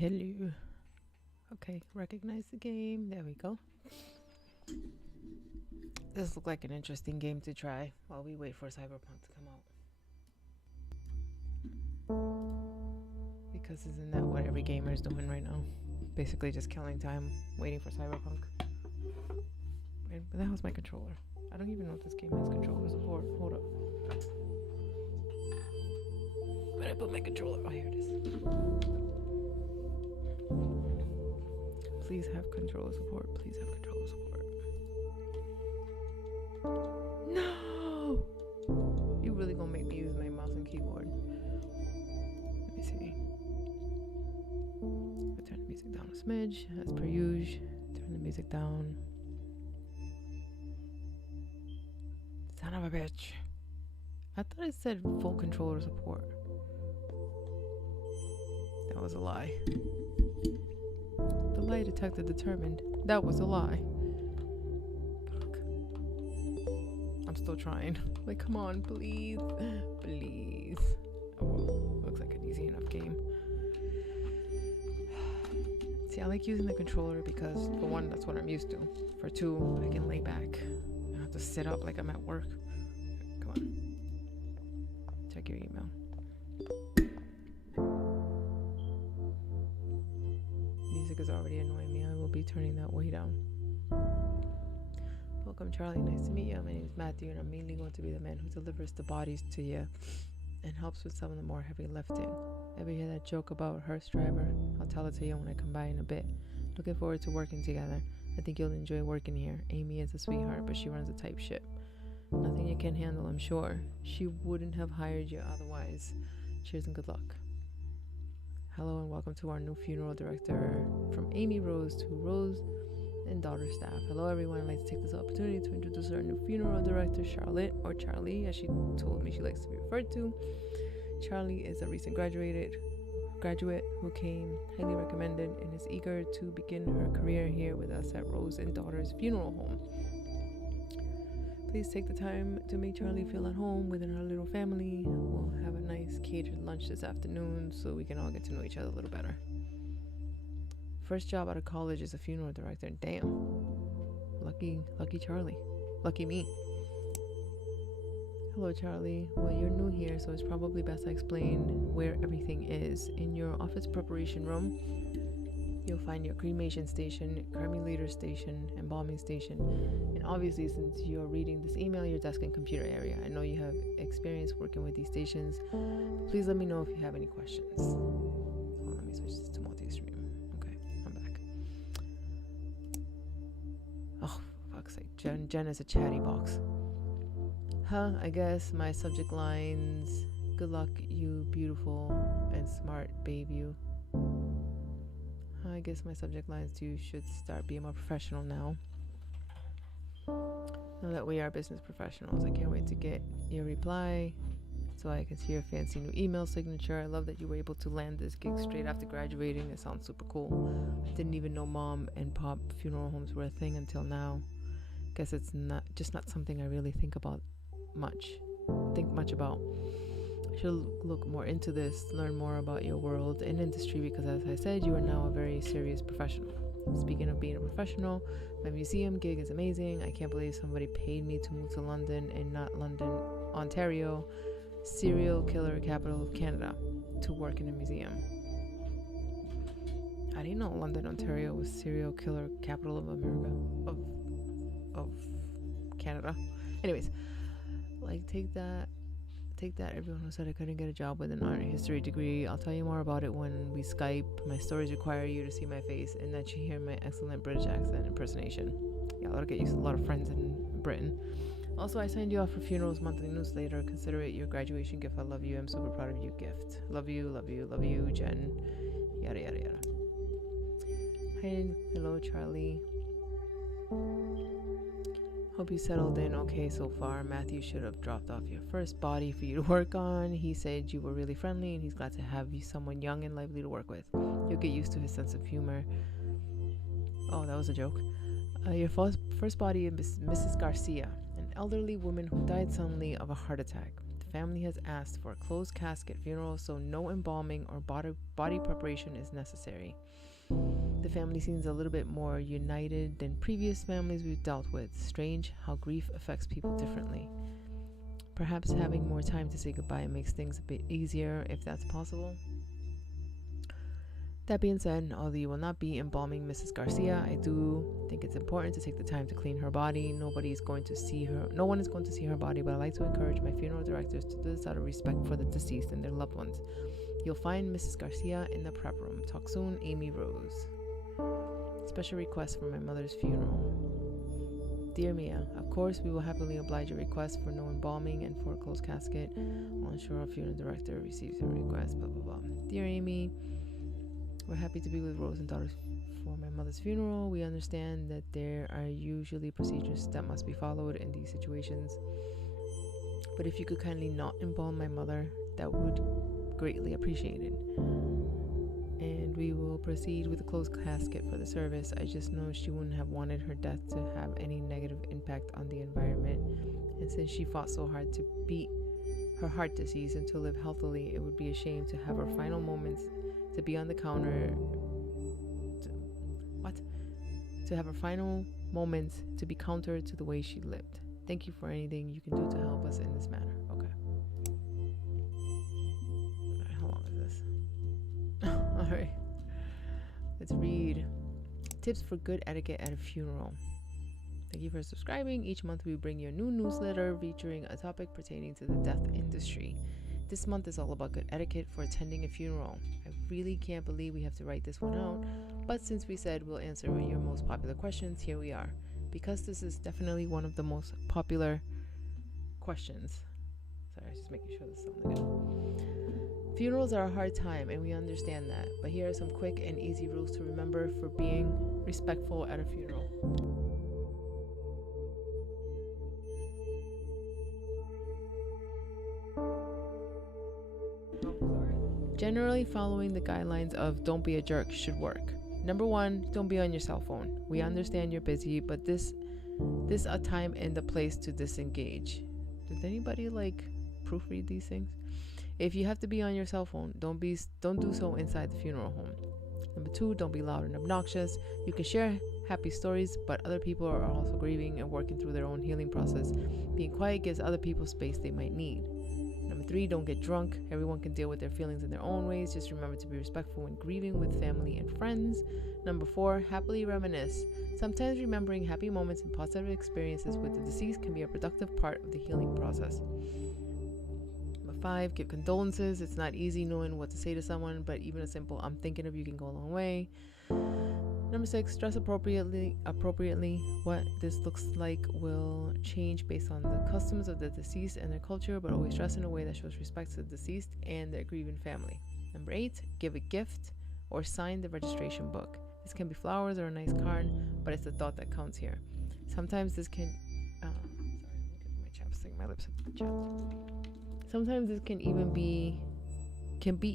Hello. Okay, recognize the game. There we go. This looks like an interesting game to try while we wait for Cyberpunk to come out. Because isn't that what every gamer is doing right now? Basically just killing time, waiting for Cyberpunk. Wait, but that was my controller. I don't even know if this game has controller support. Hold up. Where did I put my controller? Oh, here it is. Please have controller support. Please have controller support. No! You really gonna make me use my mouse and keyboard. Let me see. I turn the music down a smidge, as per usual. Turn the music down. Son of a bitch. I thought it said full controller support. That was a lie. The lie detector determined that was a lie. Fuck. I'm still trying. Like, come on, please. Please. Oh, well, looks like an easy enough game. See, I like using the controller because, for one, that's what I'm used to. For two, I can lay back. I don't have to sit up like I'm at work. Come on. Check your email. Music is already annoying me. I will be turning that way down. Welcome, Charlie. Nice to meet you. My name is Matthew, and I'm mainly going to be the man who delivers the bodies to you and helps with some of the more heavy lifting. Ever hear that joke about hearse driver? I'll tell it to you when I come by in a bit. Looking forward to working together. I think you'll enjoy working here. Amy is a sweetheart, but she runs a tight ship. Nothing you can't handle, I'm sure. She wouldn't have hired you otherwise. Cheers and good luck. Hello and welcome to our new funeral director, from Amy Rose to Rose and daughter staff. Hello everyone, I'd like to take this opportunity to introduce our new funeral director, Charlotte, or Charlie, as she told me she likes to be referred to. Charlie is a recent graduate who came highly recommended and is eager to begin her career here with us at Rose and Daughter's Funeral Home. Please take the time to make Charlie feel at home within our little family. We'll have a nice catered lunch this afternoon so we can all get to know each other a little better. First job out of college as a funeral director. Damn. Lucky Charlie. Lucky me. Hello, Charlie. Well, you're new here, so it's probably best I explain where everything is. In your office preparation room, you'll find your cremation station, cremulator station, embalming station, and obviously, since you're reading this email, your desk and computer area. I know you have experience working with these stations. Please let me know if you have any questions. Oh, let me switch this to multi-stream. Okay, I'm back. Oh, for fuck's sake. Jen is a chatty box. I guess my subject lines: good luck, you beautiful and smart babe you. I guess my subject lines too should start being more professional now. Now that we are business professionals, I can't wait to get your reply so I can see your fancy new email signature. I love that you were able to land this gig straight after graduating. It sounds super cool. I didn't even know mom and pop funeral homes were a thing until now. Guess it's not something I really think much about. I should look more into this, learn more about your world and industry, because as I said, you are now a very serious professional. Speaking of being a professional, my museum gig is amazing. I can't believe somebody paid me to move to London and not London, Ontario, serial killer capital of Canada, to work in a museum. I didn't know London, Ontario was serial killer capital of America, of Canada. Anyways, like, take that everyone who said I couldn't get a job with an art history degree. I'll tell you more about it when we Skype. My stories require you to see my face and that you hear my excellent British accent impersonation. Yeah, that'll get you a lot of friends in Britain. Also, I signed you off for Funeral's monthly newsletter. Consider it your graduation gift. I love you. I'm super proud of you gift. Love you, Jen. Yada yada yada. Hi, hello Charlie. Hope you settled in okay so far. Matthew should have dropped off your first body for you to work on. He said you were really friendly and he's glad to have you someone young and lively to work with. You'll get used to his sense of humor. Oh, that was a joke. Your first body is Mrs. Garcia, an elderly woman who died suddenly of a heart attack. The family has asked for a closed casket funeral, so no embalming or body preparation is necessary. The family seems a little bit more united than previous families we've dealt with. Strange how grief affects people differently. Perhaps having more time to say goodbye makes things a bit easier, if that's possible. That being said, although you will not be embalming Mrs. Garcia, I do think it's important to take the time to clean her body. No one is going to see her body, but I like to encourage my funeral directors to do this out of respect for the deceased and their loved ones. You'll find Mrs. Garcia in the prep room. Talk soon, Amy Rose. Special request for my mother's funeral. Dear Mia, of course we will happily oblige your request for no embalming and for a closed casket. I'll ensure our funeral director receives your request, blah, blah, blah. Dear Amy, we're happy to be with Rose and daughters for my mother's funeral. We understand that there are usually procedures that must be followed in these situations. But if you could kindly not embalm my mother, that would greatly appreciate it. And we will proceed with a closed casket for the service. I just know she wouldn't have wanted her death to have any negative impact on the environment. And since she fought so hard to beat her heart disease and to live healthily, it would be a shame to have her final moments to be on the counter. To have her final moments to be counter to the way she lived. Thank you for anything you can do to help us in this matter. Okay. Alright, how long is this? Alright. Let's read. Tips for good etiquette at a funeral. Thank you for subscribing. Each month we bring you a new newsletter featuring a topic pertaining to the death industry. This month is all about good etiquette for attending a funeral. I really can't believe we have to write this one out, but since we said we'll answer your most popular questions, here we are. Because this is definitely one of the most popular questions. Sorry, I was just making sure this is something good. Funerals are a hard time, and we understand that, but here are some quick and easy rules to remember for being respectful at a funeral. Generally, following the guidelines of don't be a jerk should work. Number 1, don't be on your cell phone. We understand you're busy, but this a time and the place to disengage. Did anybody proofread these things? If you have to be on your cell phone, don't do so inside the funeral home. Number 2, don't be loud and obnoxious. You can share happy stories, but other people are also grieving and working through their own healing process. Being quiet gives other people space they might need. Number 3, don't get drunk. Everyone can deal with their feelings in their own ways. Just remember to be respectful when grieving with family and friends. Number 4, happily reminisce. Sometimes remembering happy moments and positive experiences with the deceased can be a productive part of the healing process. Number 5, give condolences. It's not easy knowing what to say to someone, but even a simple "I'm thinking of you" can go a long way. Number 6, dress appropriately. What this looks like will change based on the customs of the deceased and their culture, but always dress in a way that shows respect to the deceased and their grieving family. Number 8, give a gift or sign the registration book. This can be flowers or a nice card, but it's the thought that counts here. Sometimes this can sorry, my chapstick, my lips are chapped. Sometimes this can be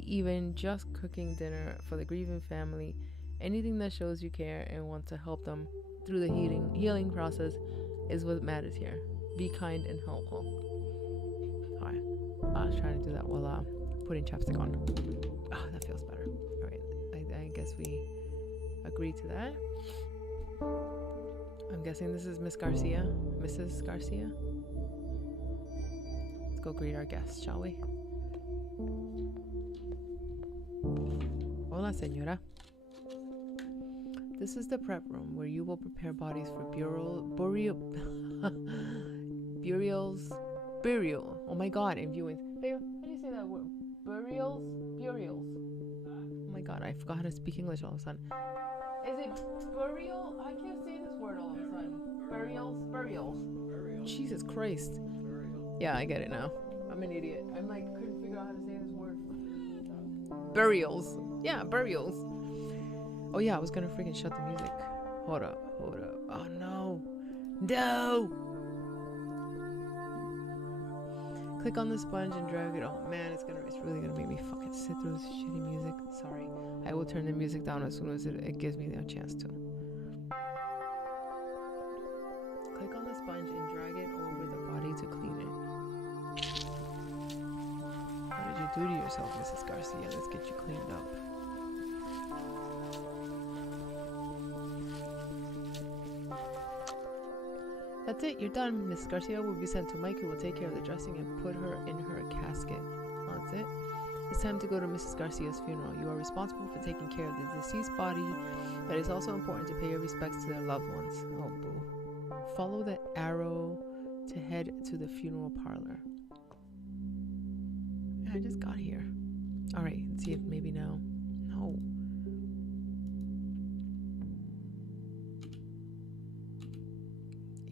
even just cooking dinner for the grieving family. Anything that shows you care and want to help them through the healing process is what matters here. Be kind and helpful. Alright, I was trying to do that while putting chapstick on. That feels better. Alright, I guess we agree to that. I'm guessing this is Mrs. Garcia. Let's go greet our guests, shall we? Hola, señora. This is the prep room where you will prepare bodies for burial. Oh my god, and viewings. Babe, how do you say that word? Burials. Oh my god, I forgot how to speak English all of a sudden. Is it burial? I can't say this word all of a sudden. Burials. Jesus Christ. Yeah, I get it now. I'm an idiot. Couldn't figure out how to say this word. Burials. Yeah, burials. Oh yeah, I was gonna freaking shut the music. Hold up. Oh no. Click on the sponge and drag it. Oh man, it's really gonna make me fucking sit through this shitty music. Sorry. I will turn the music down as soon as it gives me a chance to. Click on the sponge and drag it over the body to clean it. What did you do to yourself, Mrs. Garcia? Let's get you cleaned up. That's it, you're done. Mrs. Garcia will be sent to Mike, who will take care of the dressing and put her in her casket. That's it. It's time to go to Mrs. Garcia's funeral. You are responsible for taking care of the deceased body, but it's also important to pay your respects to their loved ones. Oh, boo. Follow the arrow to head to the funeral parlor. I just got here. Alright, let's see if maybe now. No.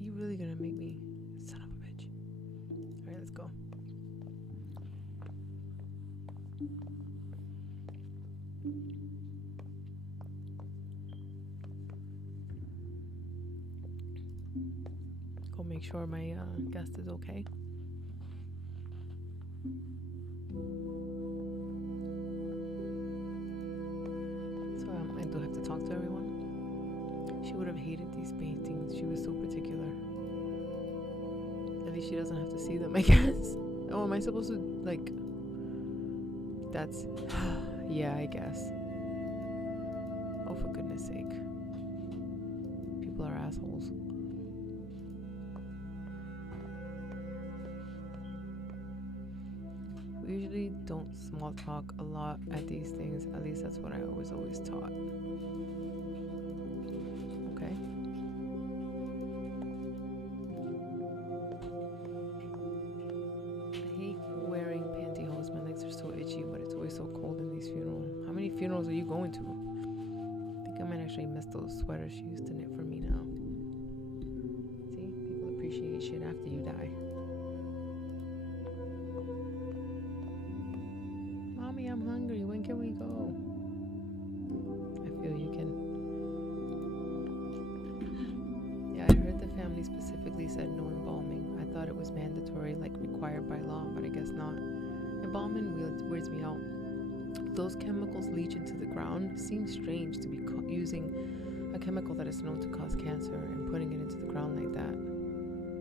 You really gonna make me? Son of a bitch. Alright, let's go. Go make sure my guest is okay. So I do have to talk to everyone. She would have hated these paintings. She was so particular. At least she doesn't have to see them, I guess. Oh, am I supposed to, like... That's... yeah, I guess. Oh, for goodness sake. People are assholes. We usually don't small talk a lot at these things. At least that's what I was always taught. Okay. I hate wearing pantyhose. My legs are so itchy, but it's always so cold in these funerals. How many funerals are you going to? I think I might actually miss those sweaters she used to knit for me now. See? People appreciate shit after you die. Mommy, I'm hungry. When can we go? I feel you can. Yeah, I heard the family specifically said no embalming. I thought it was mandatory, like required by law, but I guess not. Embalming weirds me out. Those chemicals leach into the ground. Seems strange to be using a chemical that is known to cause cancer and putting it into the ground like that.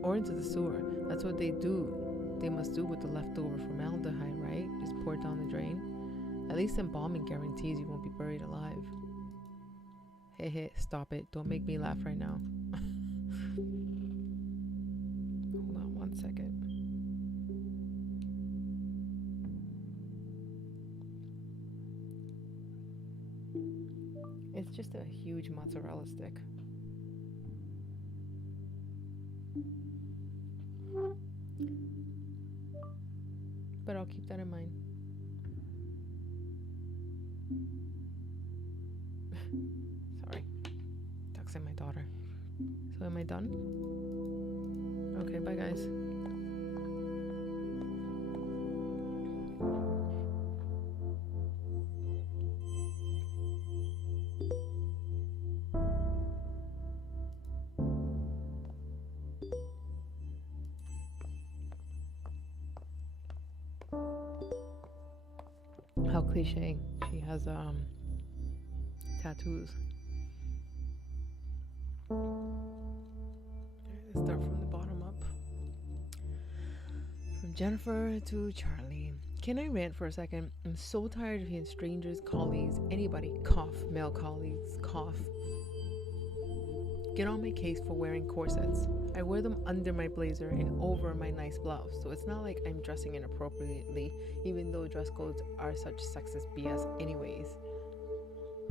Or into the sewer. That's what they do. They must do with the leftover formaldehyde, right? Just pour it down the drain. At least embalming guarantees you won't be buried alive. Hey, stop it. Don't make me laugh right now. Hold on 1 second. It's just a huge mozzarella stick. But I'll keep that in mind. Sorry. Texting my daughter. So am I done? Okay, bye guys. How cliche. She has tattoos. Let's start from the bottom up. From Jennifer to Charlie. Can I rant for a second? I'm so tired of hearing strangers, colleagues, anybody cough, male colleagues cough. Get on my case for wearing corsets. I wear them under my blazer and over my nice blouse, so it's not like I'm dressing inappropriately, even though dress codes are such sexist BS anyways.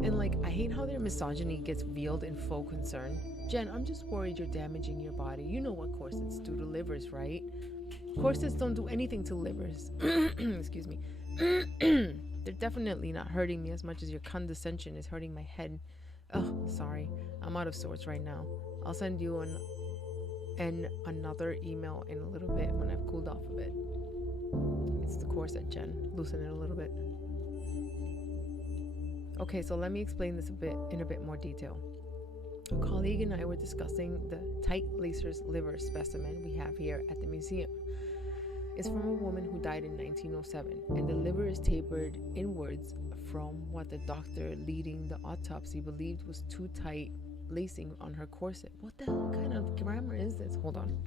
And like, I hate how their misogyny gets veiled in faux concern. Jen, I'm just worried you're damaging your body. You know what corsets do to livers, right? Corsets don't do anything to livers. Excuse me. They're definitely not hurting me as much as your condescension is hurting my head. Oh, sorry. I'm out of sorts right now. I'll send you another email in a little bit when I've cooled off a bit. It's the corset, Jen. Loosen it a little bit. Okay, so let me explain this in a bit more detail. A colleague and I were discussing the tight lacer's liver specimen we have here at the museum. It's from a woman who died in 1907, and the liver is tapered inwards from what the doctor leading the autopsy believed was too tight lacing on her corset. What the hell kind of grammar is this? Hold on.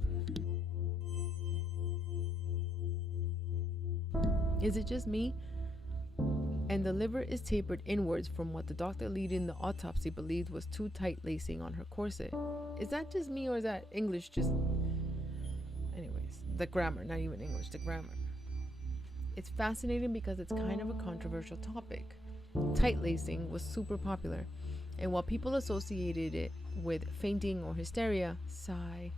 Is it just me? And the liver is tapered inwards from what the doctor leading the autopsy believed was too tight lacing on her corset. Is that just me, or is that English just... Anyways, the grammar, not even English, the grammar. It's fascinating because it's kind of a controversial topic. Tight lacing was super popular, and while people associated it with fainting or hysteria, sigh,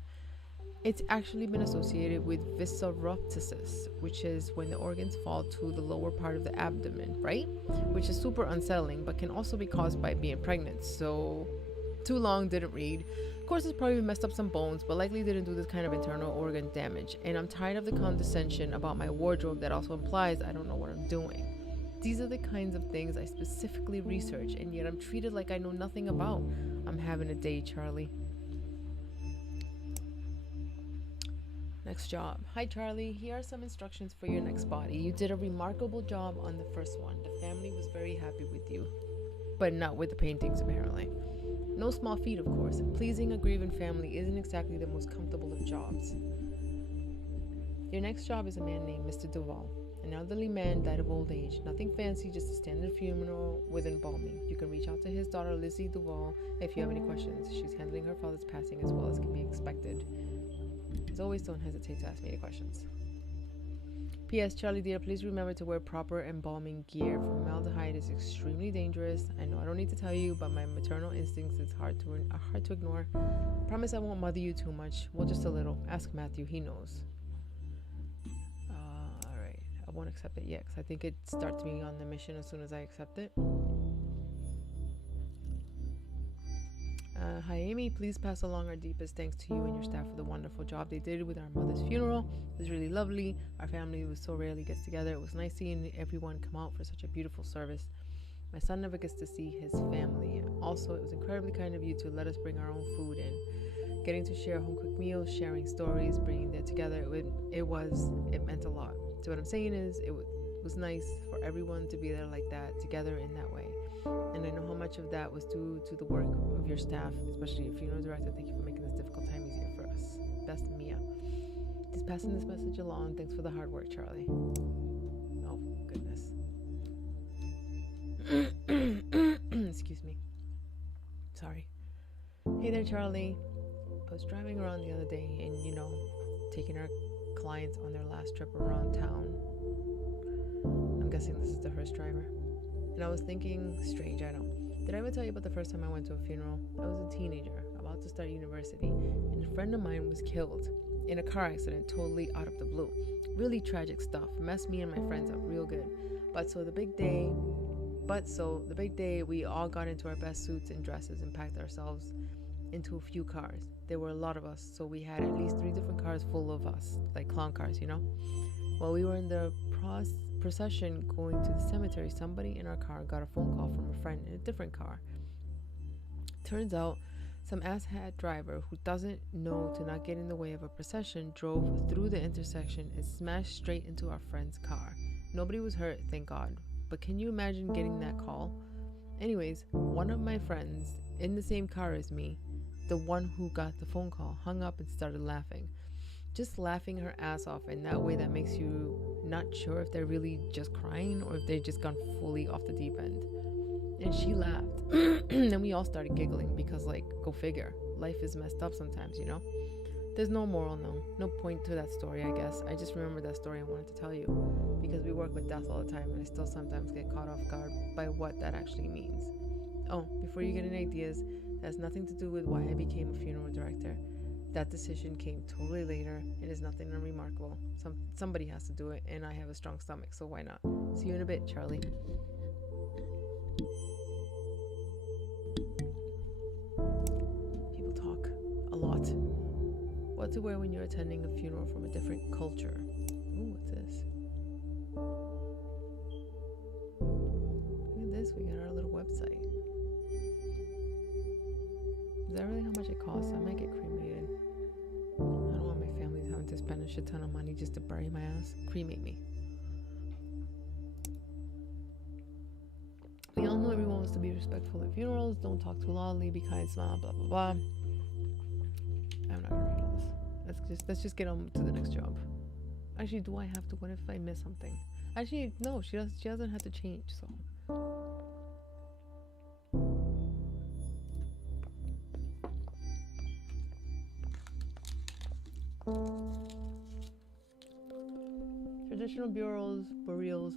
it's actually been associated with visceroptosis, which is when the organs fall to the lower part of the abdomen, right? Which is super unsettling, but can also be caused by being pregnant. So, too long, didn't read. Of course, it's probably messed up some bones, but likely didn't do this kind of internal organ damage. And I'm tired of the condescension about my wardrobe that also implies I don't know what I'm doing. These are the kinds of things I specifically research, and yet I'm treated like I know nothing about. I'm having a day, Charlie. Next job. Hi Charlie, here are some instructions for your next body. You did a remarkable job on the first one. The family was very happy with you, but not with the paintings apparently. No small feat, of course. Pleasing a grieving family isn't exactly the most comfortable of jobs. Your next job is a man named Mr. Duval. An elderly man died of old age. Nothing fancy, just a standard funeral with embalming. You can reach out to his daughter Lizzie Duval if you have any questions. She's handling her father's passing as well as can be expected. As always, don't hesitate to ask me any questions. P.S. Charlie dear, please remember to wear proper embalming gear. Formaldehyde is extremely dangerous. I know I don't need to tell you, but my maternal instincts is hard to ignore. Promise I won't mother you too much. Well, just a little. Ask Matthew, he knows. Alright, I won't accept it yet because I think it starts me on the mission as soon as I accept it. Hi Amy, please pass along our deepest thanks to you and your staff for the wonderful job they did with our mother's funeral. It was really lovely. Our family was so rarely gets together. It was nice seeing everyone come out for such a beautiful service. My son never gets to see his family. Also, it was incredibly kind of you to let us bring our own food in. Getting to share home-cooked meals, sharing stories, bringing them together, it meant a lot. So what I'm saying is, it was nice for everyone to be there like that, together in that way. And I know how much of that was due to the work of your staff, especially your funeral director. Thank you for making this difficult time easier for us. Best, Mia. Just passing this message along. Thanks for the hard work, Charlie. Oh, goodness. Excuse me. Sorry. Hey there, Charlie. I was driving around the other day and, taking our clients on their last trip around town. I'm guessing this is the hearse driver. And I was thinking, strange, I know. Did I ever tell you about the first time I went to a funeral? I was a teenager, about to start university, and a friend of mine was killed in a car accident, totally out of the blue. Really tragic stuff. Messed me and my friends up real good. So the big day, we all got into our best suits and dresses and packed ourselves into a few cars. There were a lot of us, so we had at least 3 different cars full of us, like clown cars, While we were in the procession going to the cemetery, somebody in our car got a phone call from a friend in a different car. Turns out some asshat driver who doesn't know to not get in the way of a procession drove through the intersection and smashed straight into our friend's car. Nobody was hurt, thank God, but can you imagine getting that call? Anyways, one of my friends in the same car as me, the one who got the phone call, hung up and started laughing. Just laughing her ass off in that way that makes you not sure if they're really just crying or if they've just gone fully off the deep end. And she laughed. Then we all started giggling because, go figure. Life is messed up sometimes, There's no moral, no point to that story, I guess. I just remember that story and wanted to tell you because we work with death all the time and I still sometimes get caught off guard by what that actually means. Oh, before you get any ideas, that has nothing to do with why I became a funeral director. That decision came totally later. It is nothing unremarkable. Somebody has to do it, and I have a strong stomach, so why not? See you in a bit, Charlie. People talk a lot. What to wear when you're attending a funeral from a different culture. Ooh, what's this? Look at this, we got our little website. Is that really how much it costs? I might get cremated. I don't want my family having to spend a shit ton of money just to bury my ass. Cremate me. We all know everyone wants to be respectful at funerals. Don't talk too loudly. Be kind, smile, blah, blah, blah. I'm not gonna read all this. Let's just get on to the next job. Actually, do I have to? What if I miss something? Actually, no, she doesn't have to change, so. Traditional burials. Burial.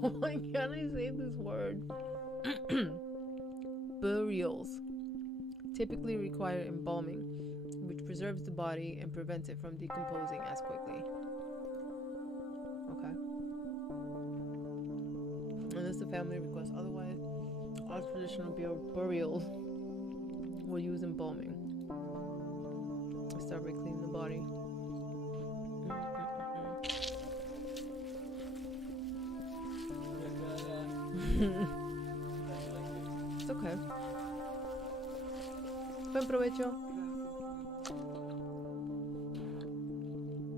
Why can't I say this word? Burials typically require embalming, which preserves the body and prevents it from decomposing as quickly. Okay. Unless the family requests otherwise, all traditional burials will use embalming. Start by cleaning the body. It's okay. Buen provecho.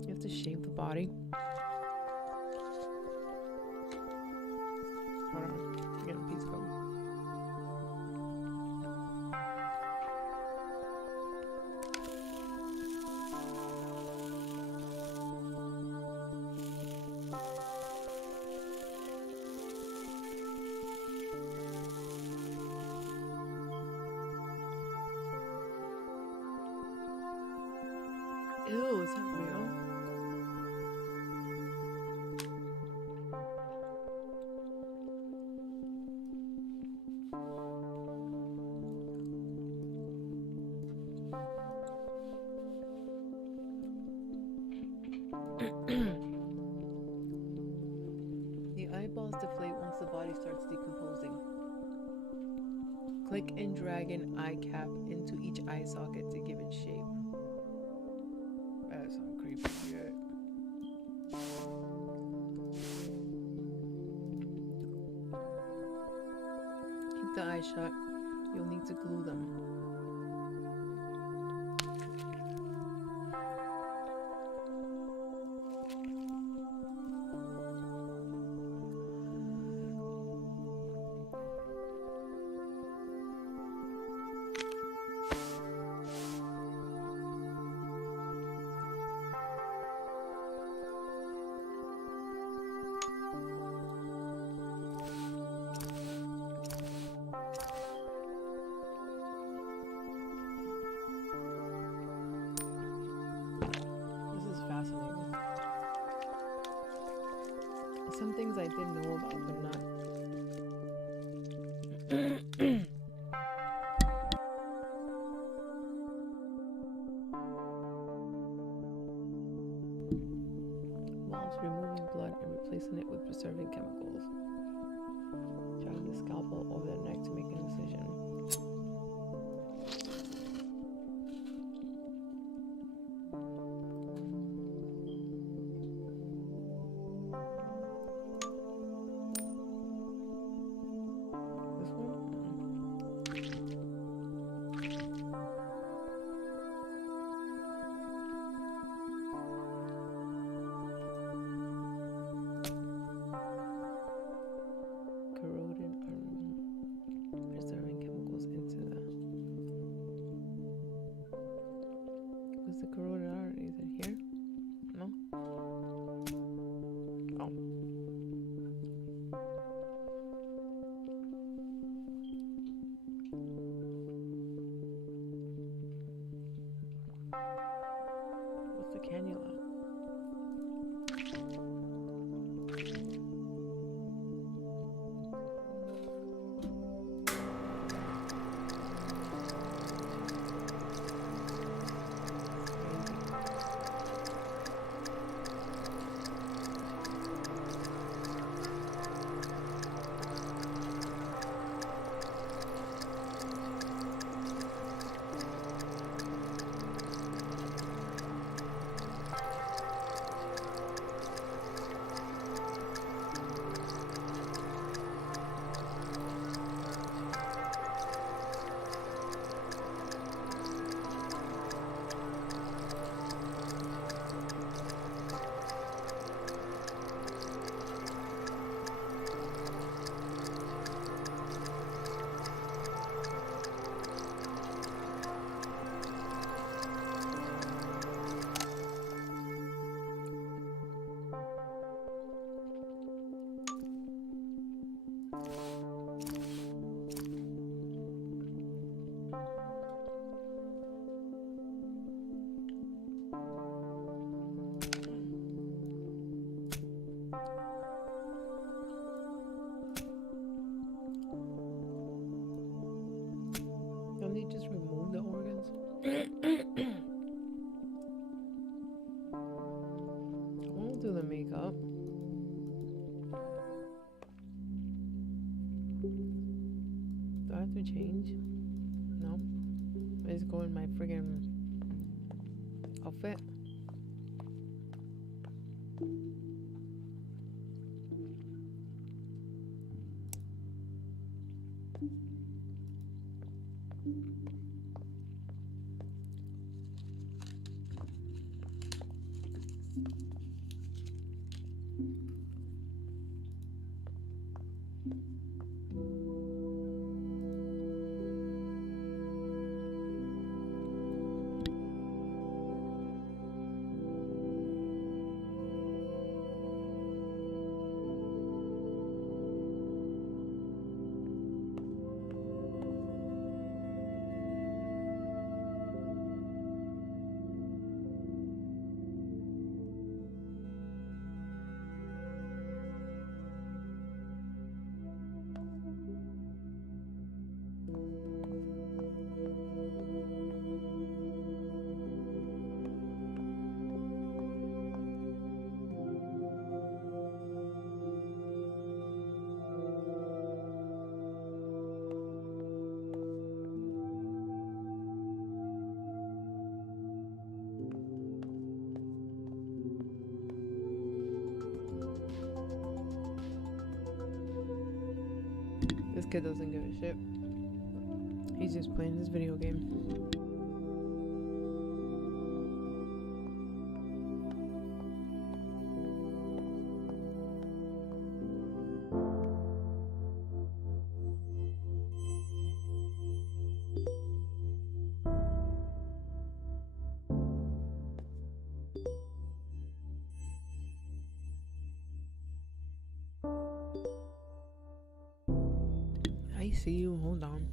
You have to shave the body. Hold on. I'm getting a piece of them. Ew, is that real? The eyeballs deflate once the body starts decomposing. Click and drag an eye cap into each eye socket to give it shape. That's some creepy shit. Keep the eyes shut. You'll need to glue them. Some things I did know about, but not. Whilst removing blood and replacing it with preserving chemicals. Drag the scalpel over the neck to make an incision. The corroded artery, is it here? No? Oh. What's the cannula? just remove the organs? I won't do the makeup. Do I have to change? No. I just go in my friggin' outfit. This kid doesn't give a shit. He's just playing this video game. I see you, hold on.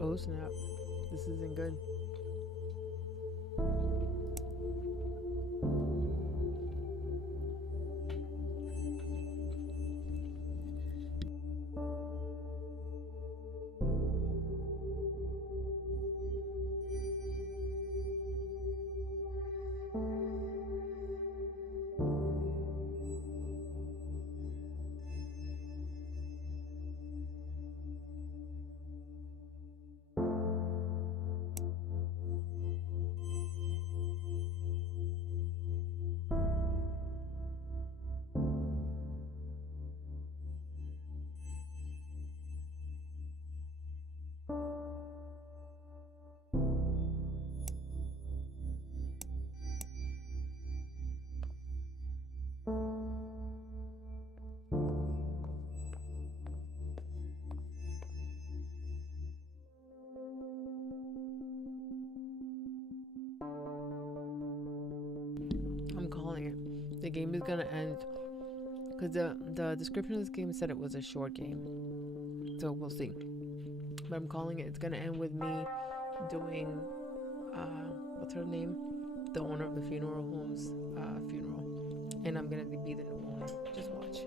Oh snap, this isn't good. I'm calling it. The game is gonna end because the description of this game said it was a short game, so we'll see. But I'm calling it. It's gonna end with me doing what's her name, the owner of the funeral home's funeral, and I'm gonna be the new owner. Just watch.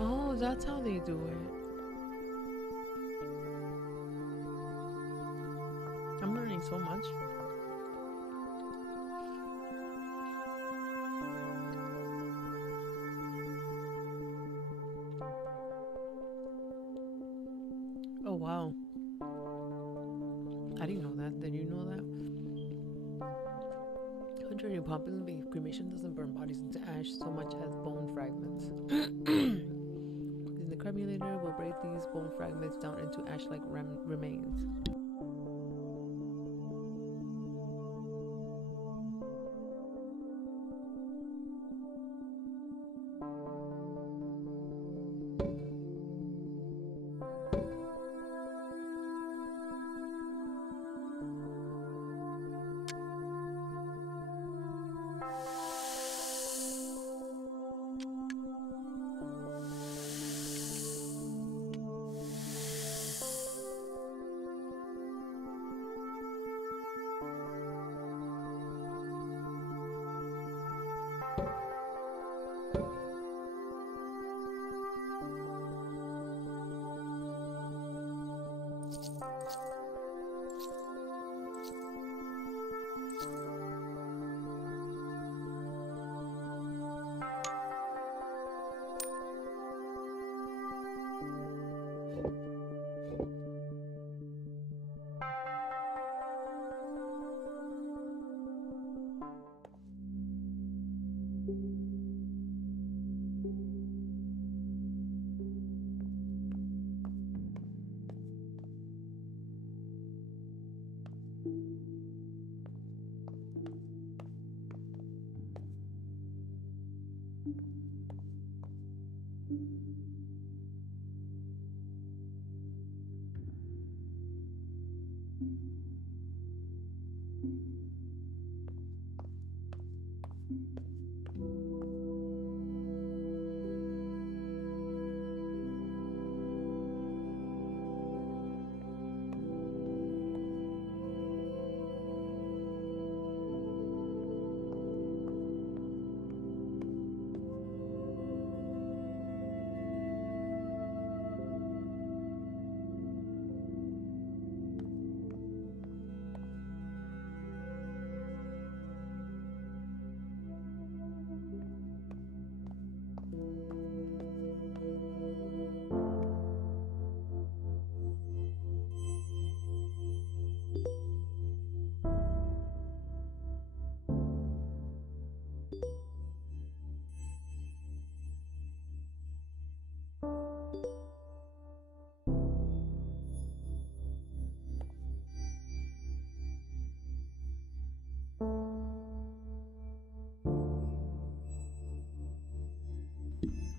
Oh, that's how they do it. I'm learning so much. Oh, wow. I didn't know that. Did you know that? Contrary to popular belief, cremation doesn't burn bodies into ash so much as bone fragments. The cremulator will break these bone fragments down into ash-like remains.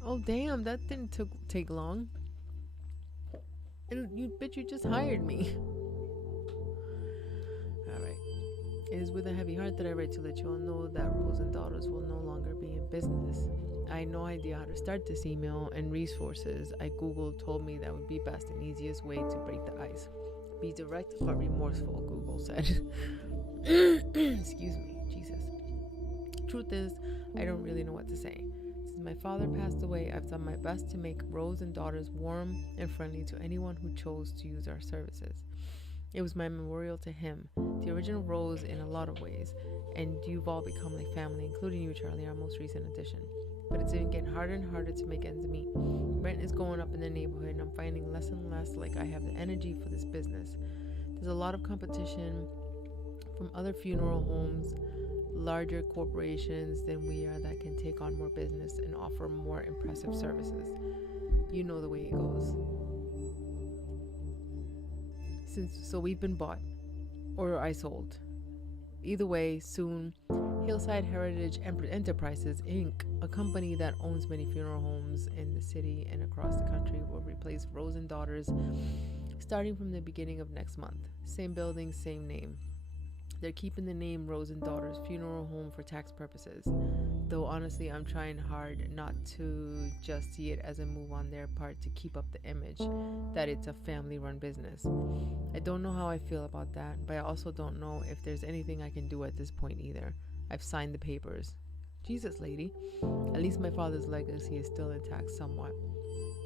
Oh damn, that didn't take long. And you bitch, you just hired me. Alright. It is with a heavy heart that I write to let you all know that Rose and Daughters will no longer be in business. I had no idea how to start this email, and resources I googled told me that would be best and easiest way to break the ice. Be direct but remorseful, Google said. Excuse me, Jesus. Truth is, I don't really know what to say. Since my father passed away, I've done my best to make Rose and Daughters warm and friendly to anyone who chose to use our services. It was my memorial to him, the original Rose in a lot of ways, and you've all become like family, including you, Charlie, our most recent addition. but it's even getting harder and harder to make ends meet. Rent is going up in the neighborhood, and I'm finding less and less like I have the energy for this business. There's a lot of competition from other funeral homes, larger corporations than we are that can take on more business and offer more impressive services. You know the way it goes. So we've been bought, or I sold. Either way, soon, Hillside Heritage Enterprises, Inc., a company that owns many funeral homes in the city and across the country, will replace Rose and Daughters starting from the beginning of next month. Same building, same name. They're keeping the name Rose and Daughters Funeral Home for tax purposes, though honestly I'm trying hard not to just see it as a move on their part to keep up the image that it's a family-run business. I don't know how I feel about that, but I also don't know if there's anything I can do at this point either. I've signed the papers. Jesus, lady. At least my father's legacy is still intact somewhat.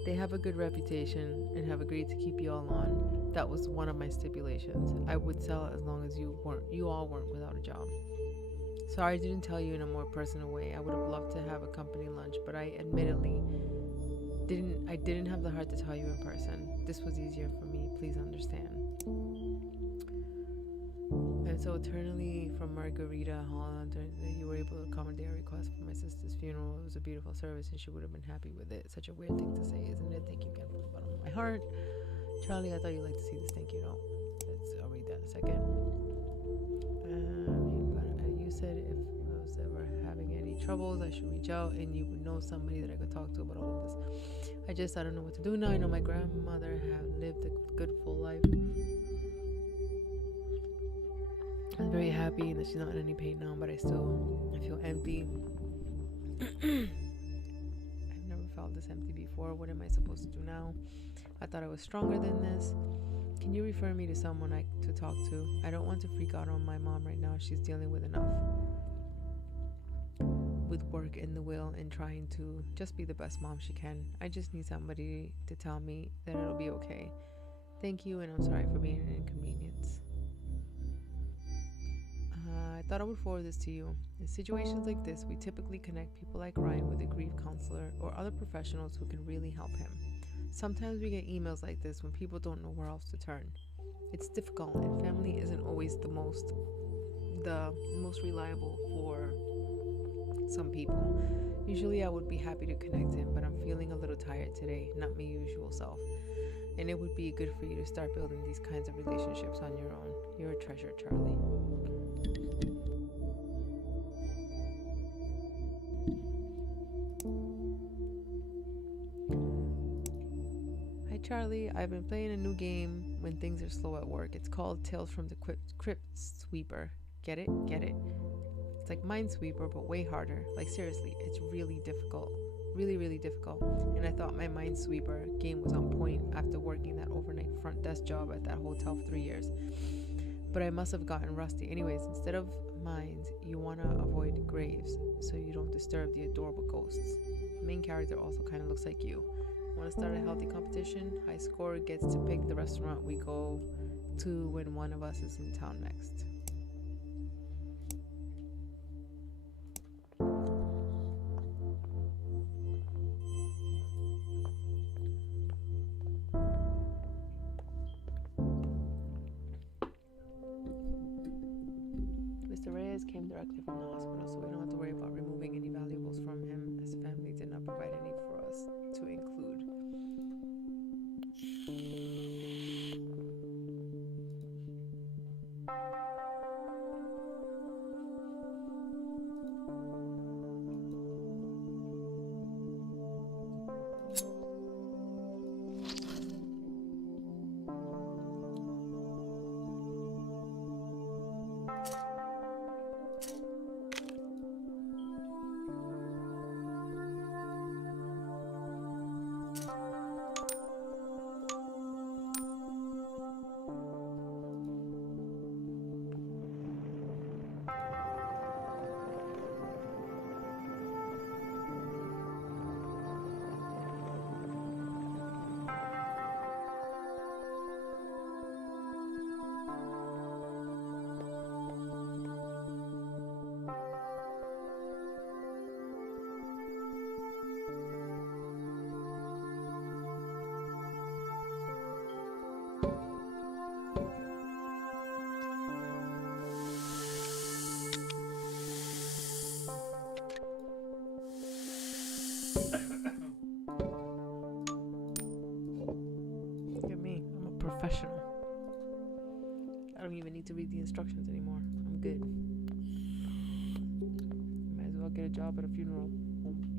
They have a good reputation and have agreed to keep you all on. That was one of my stipulations. I would sell as long as you all weren't without a job. Sorry I didn't tell you in a more personal way. I would have loved to have a company lunch, but I admittedly didn't have the heart to tell you in person. This was easier for me. Please understand. And so eternally from Margarita Holland, you were able to accommodate a request for my sister's funeral. It was a beautiful service and she would have been happy with it. Such a weird thing to say, isn't it? Thank you again from the bottom of my heart. Charlie, I thought you'd like to see this thank you note. I'll read that in a second. You said if I was ever having any troubles, I should reach out and you would know somebody that I could talk to about all of this. I don't know what to do now. I know my grandmother had lived a good full life. I'm very happy that she's not in any pain now, but I feel empty. I've never felt this empty before. What am I supposed to do now? I thought I was stronger than this. Can you refer me to someone to talk to? I don't want to freak out on my mom right now. She's dealing with enough. With work and the will and trying to just be the best mom she can. I just need somebody to tell me that it'll be okay. Thank you, and I'm sorry for being an inconvenience. I thought I would forward this to you. In situations like this, we typically connect people like Ryan with a grief counselor or other professionals who can really help him. Sometimes we get emails like this when people don't know where else to turn. It's difficult, and family isn't always the most reliable for some people. Usually I would be happy to connect him, but I'm feeling a little tired today, not my usual self. And it would be good for you to start building these kinds of relationships on your own. You're a treasure, Charlie. Hi Charlie, I've been playing a new game when things are slow at work. It's called Tales from the Crypt Sweeper. Get it? Get it? It's like Minesweeper, but way harder. Like seriously, it's really difficult. Really, really difficult. And I thought my Minesweeper game was on point after working that overnight front desk job at that hotel for 3 years. But I must have gotten rusty. Anyways, instead of mines, you want to avoid graves so you don't disturb the adorable ghosts. The main character also kind of looks like you. Want to start a healthy competition? High scorer gets to pick the restaurant we go to when one of us is in town next. Came directly from the hospital, so we don't have to worry about removing any valuables from him, as family did not provide any for us to include. need to read the instructions anymore. I'm good. Might as well get a job at a funeral home.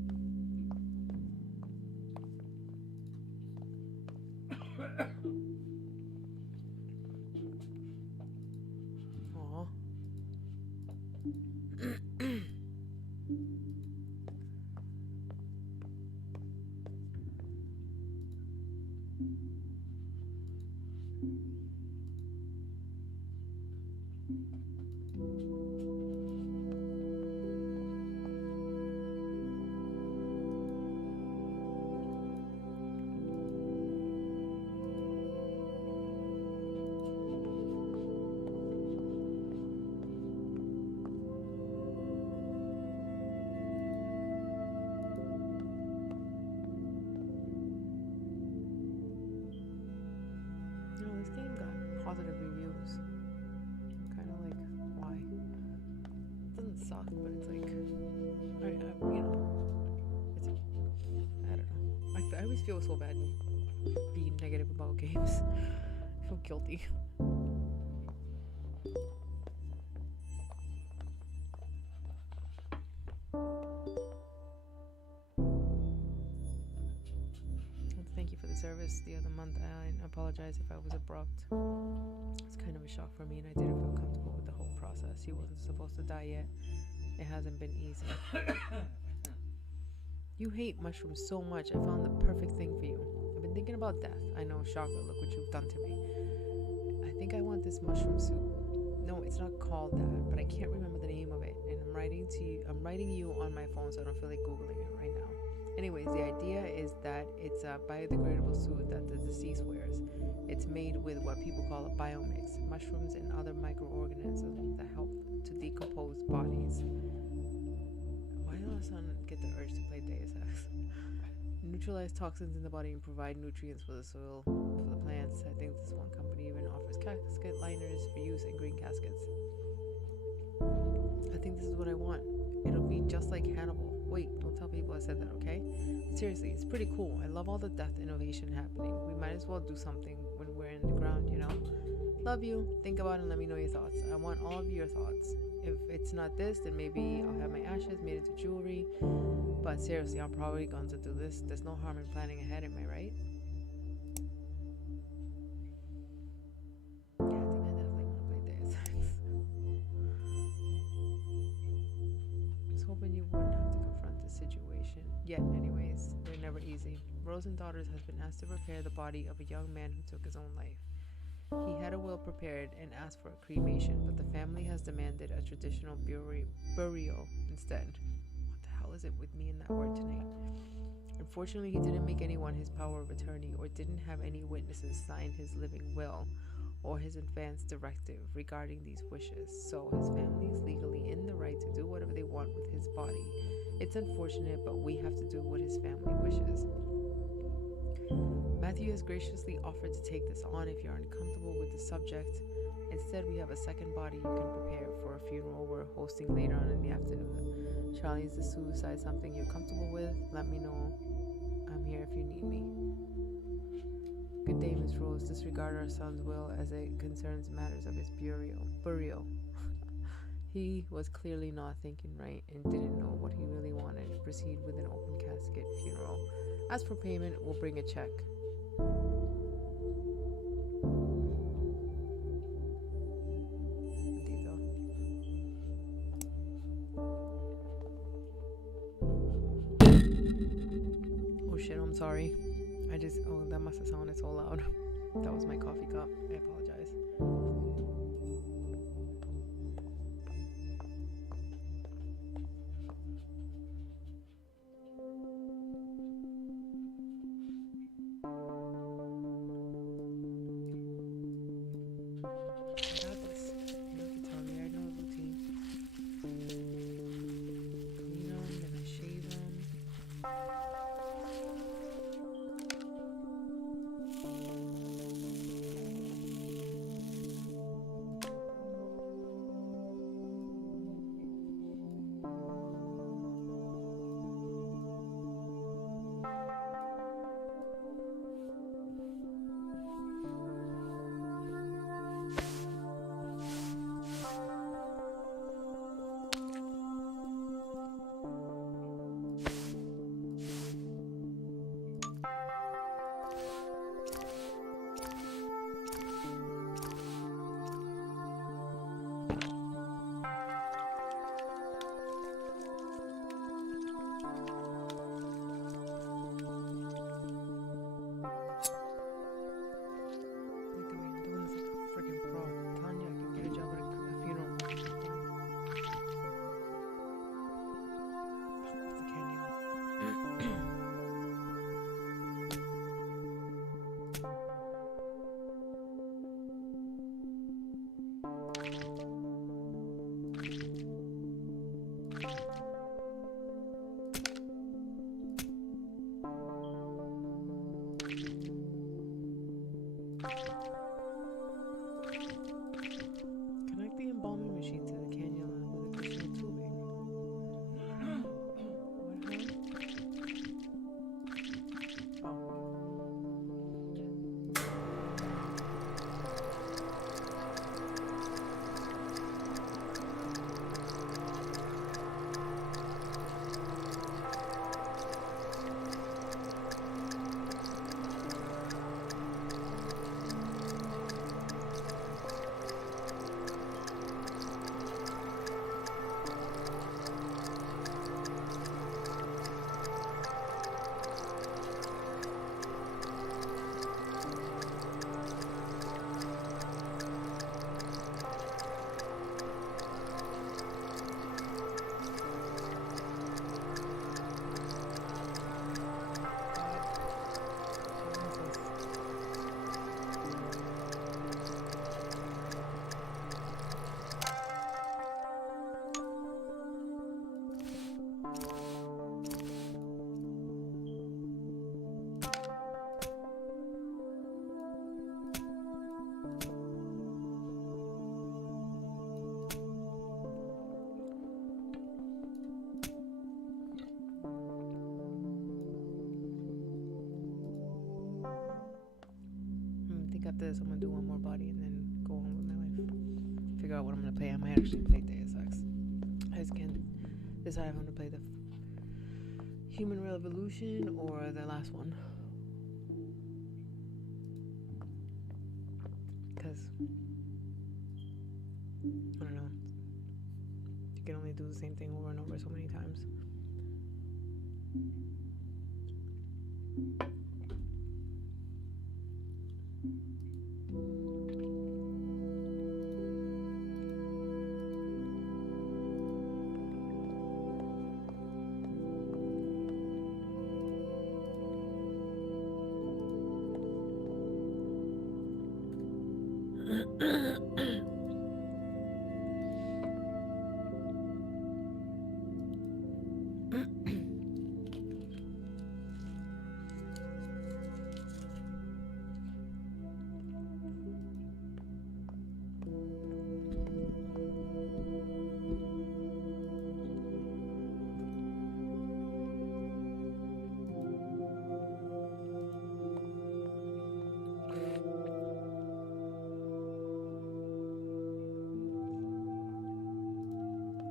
Aw. This game got positive reviews. I'm kind of like, why? It doesn't suck, but it's like, I don't know. I always feel so bad being negative about games. I feel guilty. Thank you for the service the other month. I apologize if I was abrupt. It's kind of a shock for me, and I didn't feel comfortable with the whole process. He wasn't supposed to die yet. It hasn't been easy. You hate mushrooms so much. I found the perfect thing for you. I've been thinking about death. I know, shocker, look what you've done to me. I think I want this mushroom soup. No, it's not called that, but I can't remember the name of it, and I'm writing you on my phone, so I don't feel like Googling it right now. Anyways, the idea is that it's a biodegradable suit that the deceased wears. It's made with what people call a biomix, mushrooms and other microorganisms that help to decompose bodies. Why do I get the urge to play Deus Ex? Neutralize toxins in the body and provide nutrients for the soil, for the plants. I think this one company even offers casket liners for use in green caskets. I think this is what I want. It'll be just like Hannibal. Wait, don't tell people I said that, okay? But seriously, it's pretty cool. I love all the death innovation happening. We might as well do something when we're in the ground, you know? Love you. Think about it and let me know your thoughts. I want all of your thoughts. If it's not this, then maybe I'll have my ashes made into jewelry. But seriously, I'm probably going to do this. There's no harm in planning ahead, am I right? Yeah, I think I definitely want to play Deus Ex. I was hoping you wouldn't have to confront this situation. Yet, anyways, they're never easy. Rose and Daughters has been asked to prepare the body of a young man who took his own life. He had a will prepared and asked for a cremation, but the family has demanded a traditional burial instead. What the hell is it with me in that word tonight? Unfortunately, he didn't make anyone his power of attorney or didn't have any witnesses sign his living will or his advance directive regarding these wishes, so his family is legally in the right to do whatever they want with his body. It's unfortunate, but we have to do what his family wishes. Matthew has graciously offered to take this on if you're uncomfortable with the subject. Instead, we have a second body you can prepare for a funeral we're hosting later on in the afternoon. Charlie, is the suicide something you're comfortable with? Let me know. I'm here if you need me. Good day, Miss Rose. Disregard our son's will as it concerns matters of his burial. He was clearly not thinking right and didn't know what he really wanted. Proceed with an open casket funeral. As for payment, we'll bring a check. Oh shit, I'm sorry. That must have sounded so loud. That was my coffee cup. I apologize. got this. I'm gonna do one more body and then go on with my life. Figure out what I'm gonna play. I might actually play Deus Ex. I just can't decide if I'm gonna play the Human Revolution or the last one. Because I don't know. You can only do the same thing over and over so many times.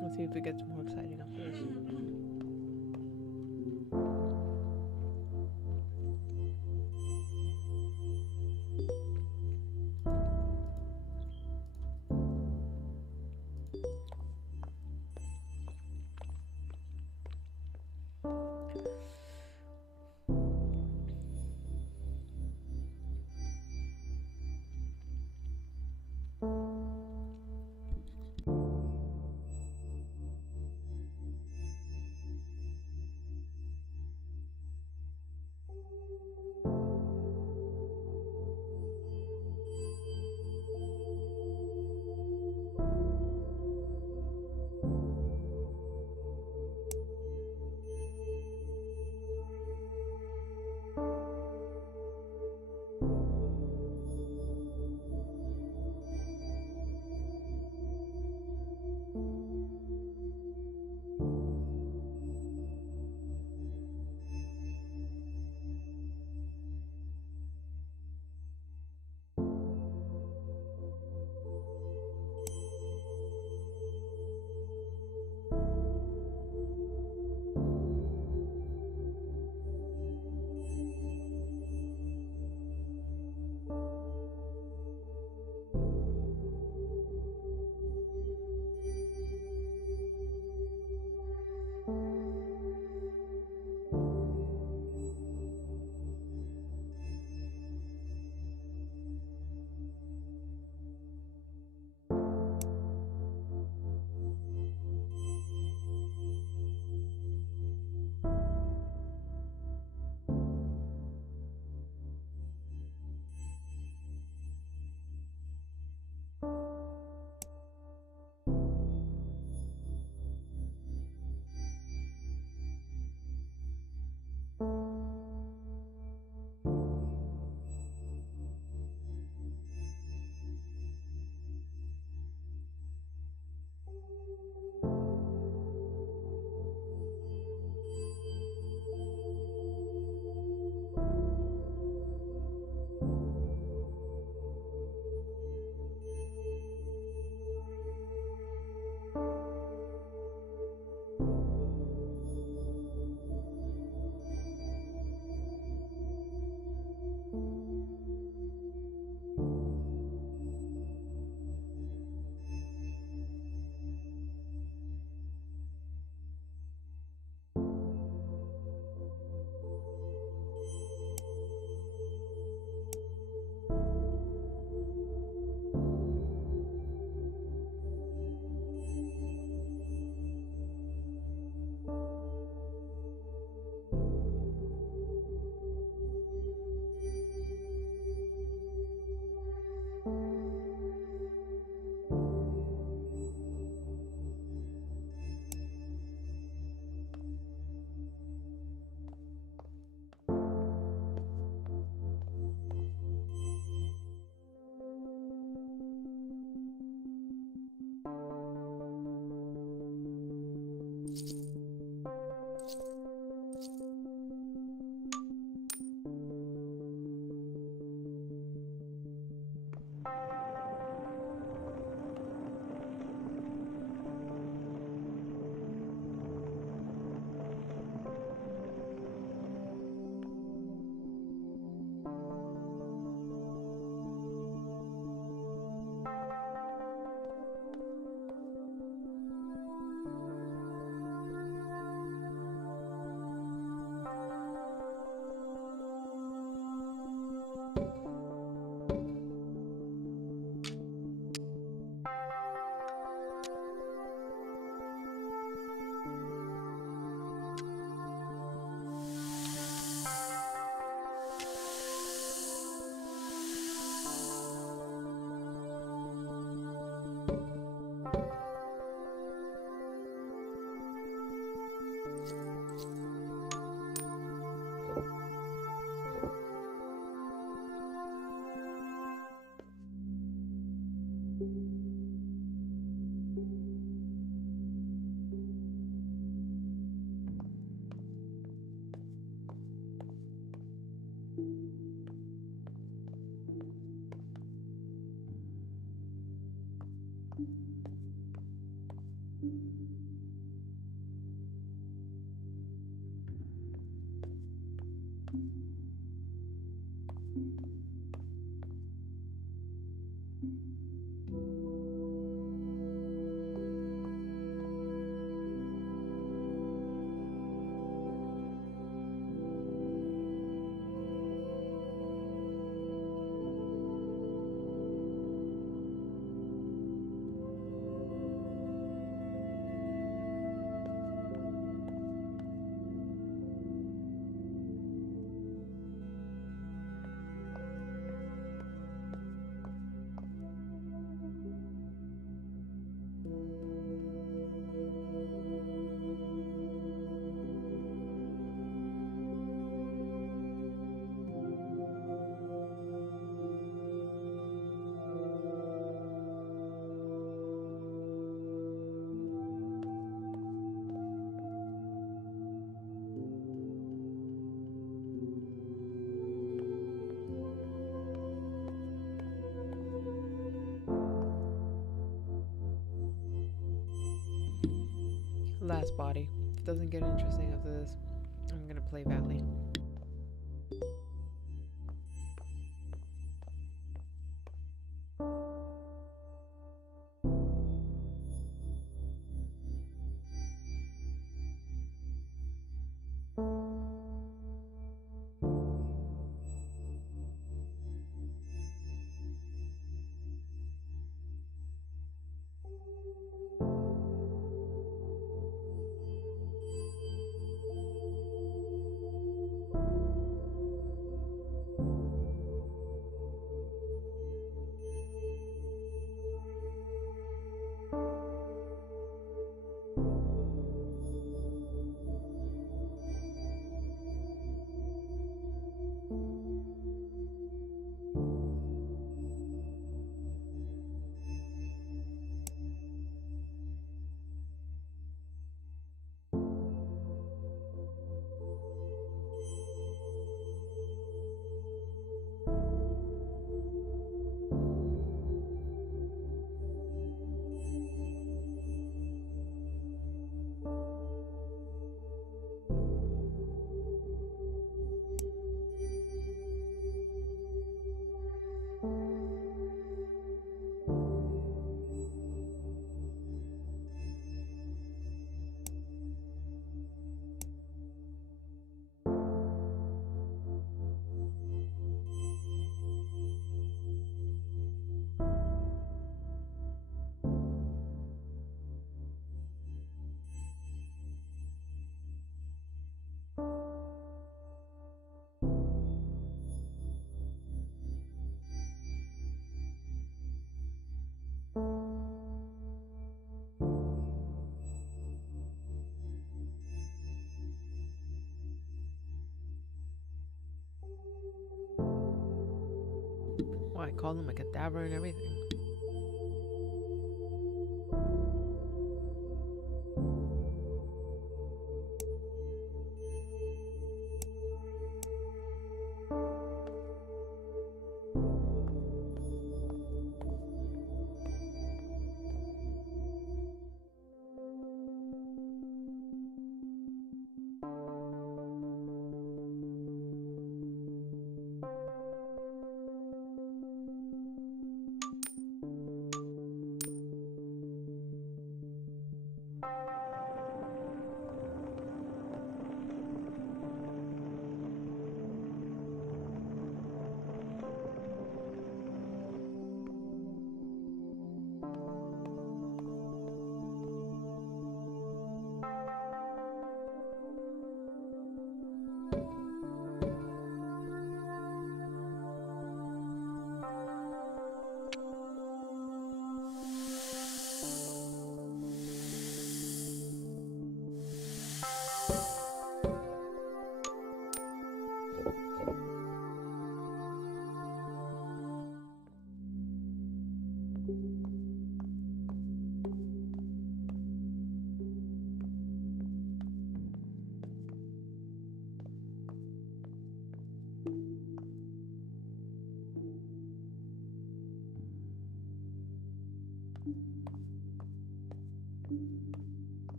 Let's see if it gets more exciting after this. Last body. If it doesn't get interesting after this, I'm gonna play Valley. Well, I called him a cadaver and everything.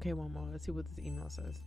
Okay, one more. Let's see what this email says.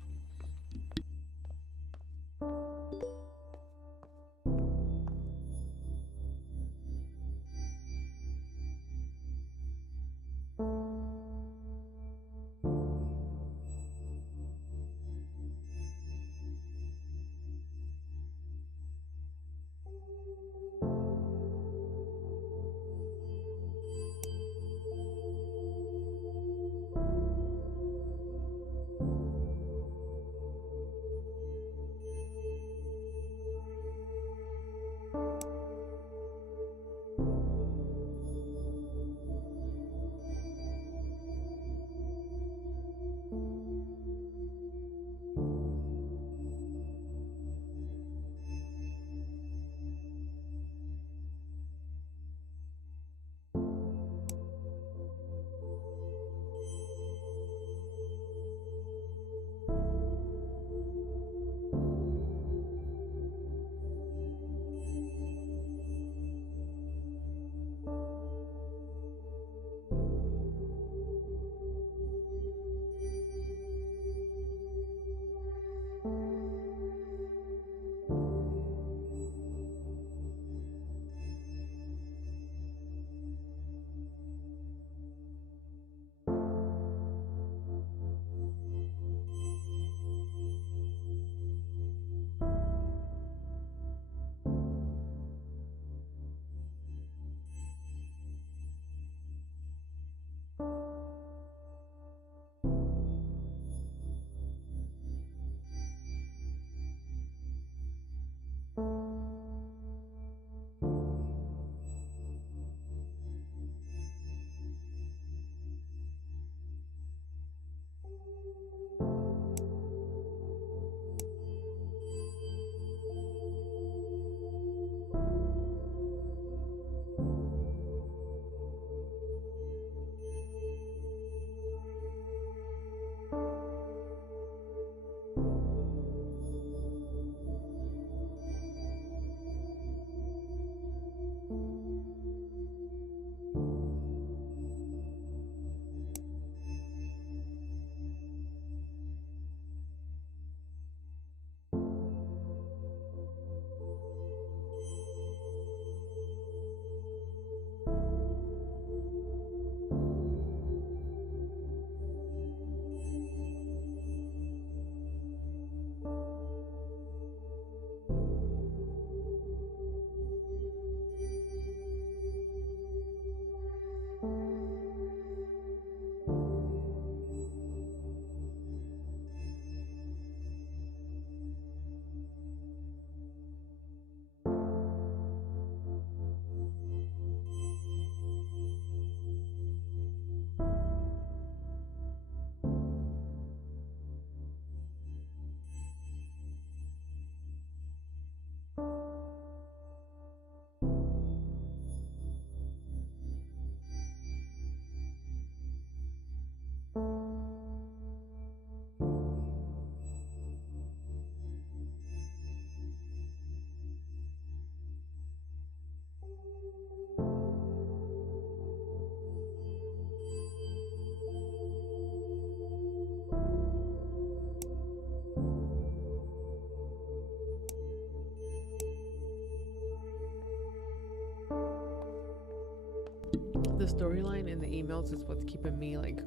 The storyline in the emails is what's keeping me like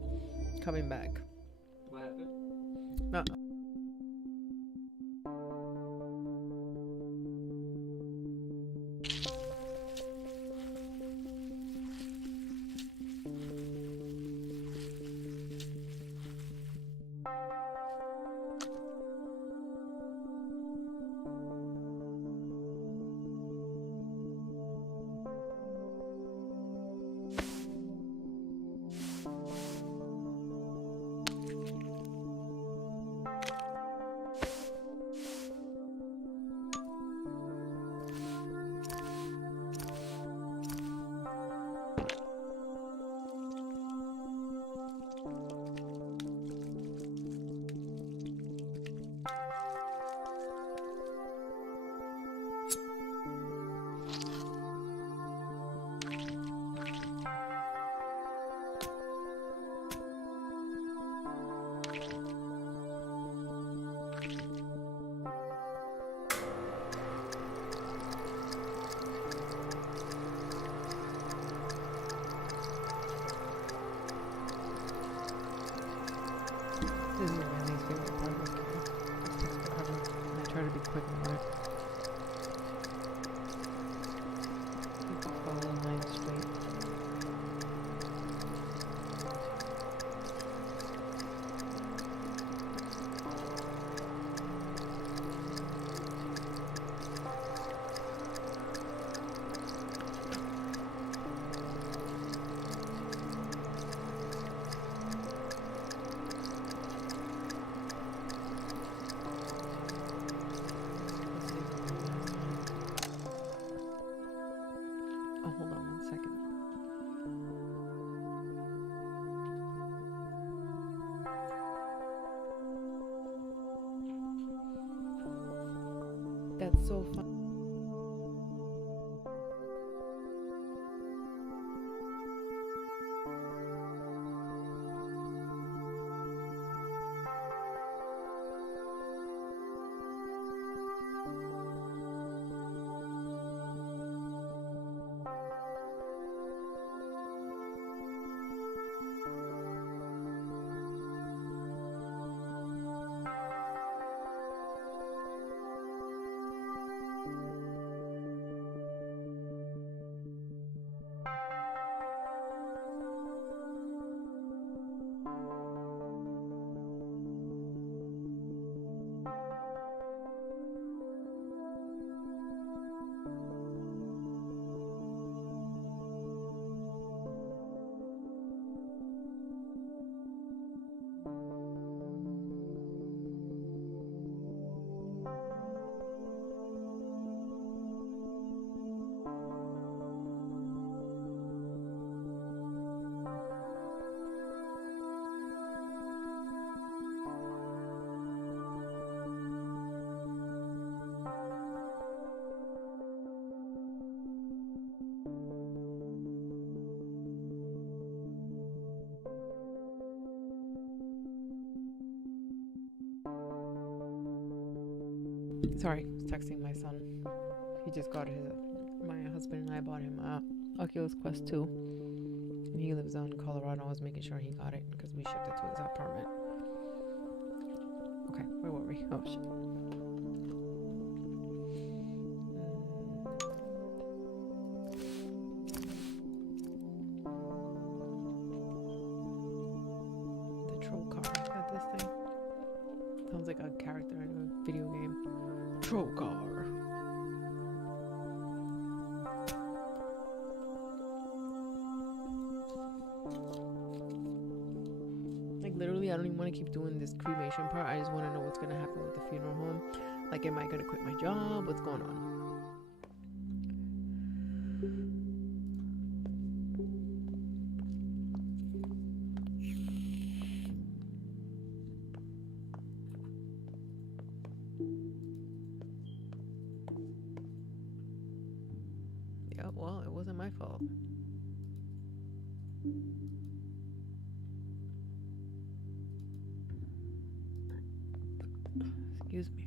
coming back. What happened? No. That's so fun. Sorry, texting my son. He just got his. My husband and I bought him Oculus Quest 2. And he lives out in Colorado. I was making sure he got it because we shipped it to his apartment. Okay, where were we? Oh shit. The troll car. Is that this thing? Sounds like a character in a video game. Troll car. Like literally, I don't even want to keep doing this cremation part. I just want to know what's gonna happen with the funeral home. Like, am I gonna quit my job? What's going on? Yeah, well, it wasn't my fault. Excuse me.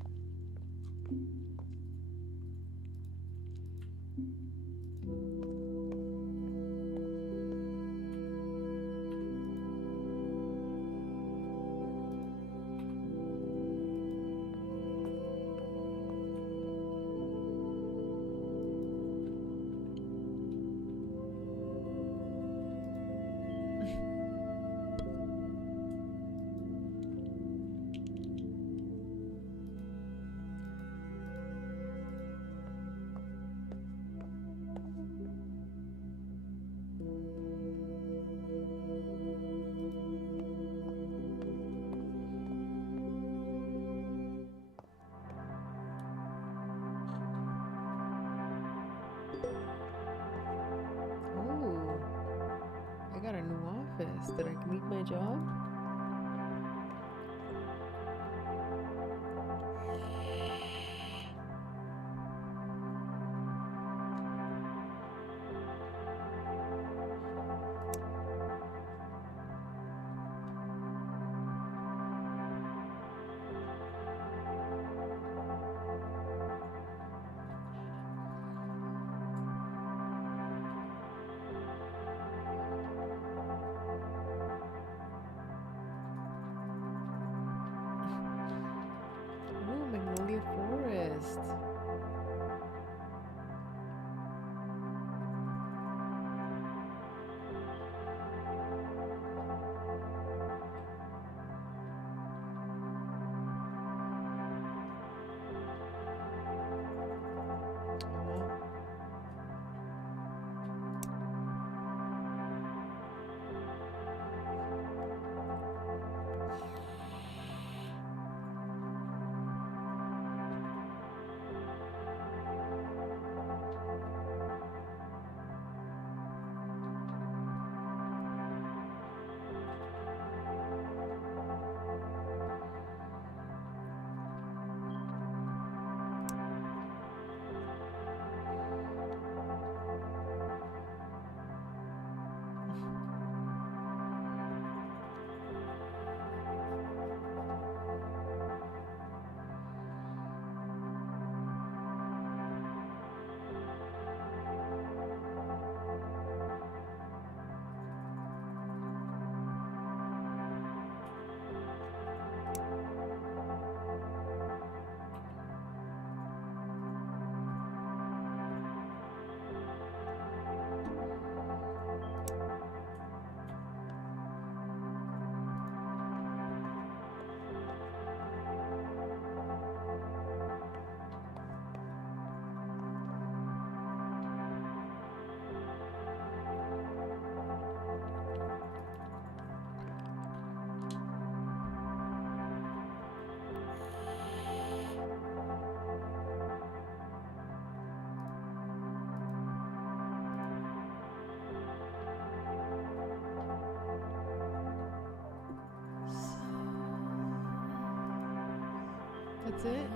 I got a new office. Did I leave my job? that's it.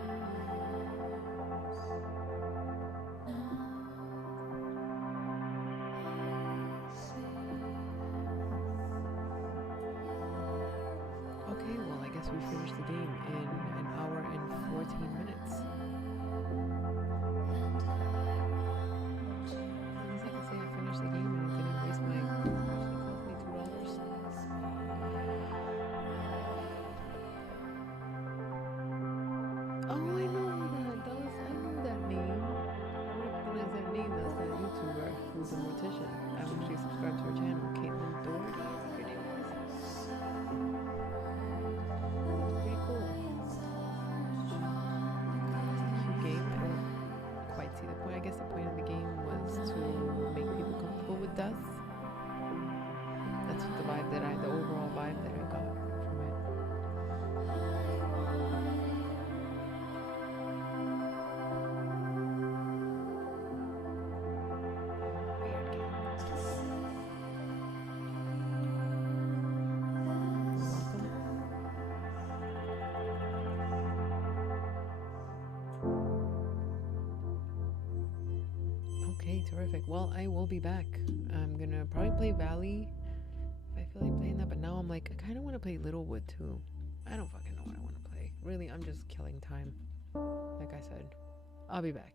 Okay, well, I guess we finished the game in an hour and 14 minutes. At least I can say I finished the game and it didn't waste my actually cost me $2. Oh, I know that. I knew that name. I recognize that name. That's that YouTuber who's a mortician. I'm actually subscribed to her channel, Caitlin Doherty, I think her name is. That's pretty cool. It's a cute game. I don't quite see the point. I guess the point of the game was to make people comfortable with death. That's the vibe the overall vibe that I got from it. Weird game. Welcome. Okay, terrific. Well, I will be back. I'm gonna probably play Valley if I feel like playing that, but now I'm like, I kind of want to play Littlewood too. I don't fucking know what I want to play. Really, I'm just killing time. Like I said, I'll be back.